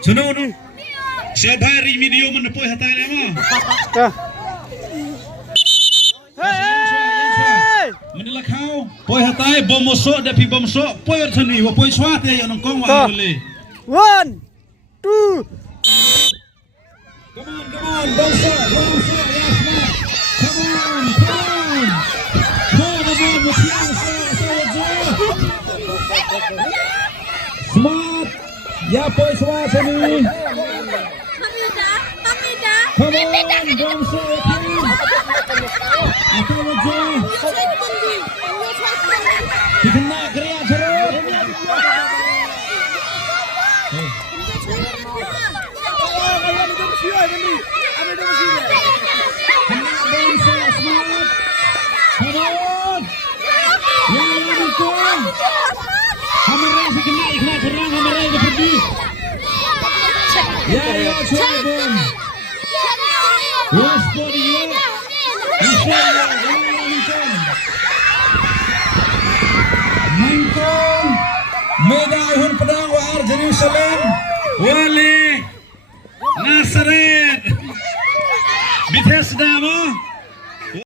Suno no. Siapa hari video menepoi hatai lama. Menilai kau. Poi hatai bom mosok tapi bom mosok. Poi seni, wa poi swat ya yang nongkong wa boleh. 1, 2. Come on, bom mosok, Come on. Smart. Ya poi swat seni. Come on, bom mosok. Atau wajah. Dikena kriya jeruk. Medahun pedang war Jerusalem Wali Nazaret Bethesda mo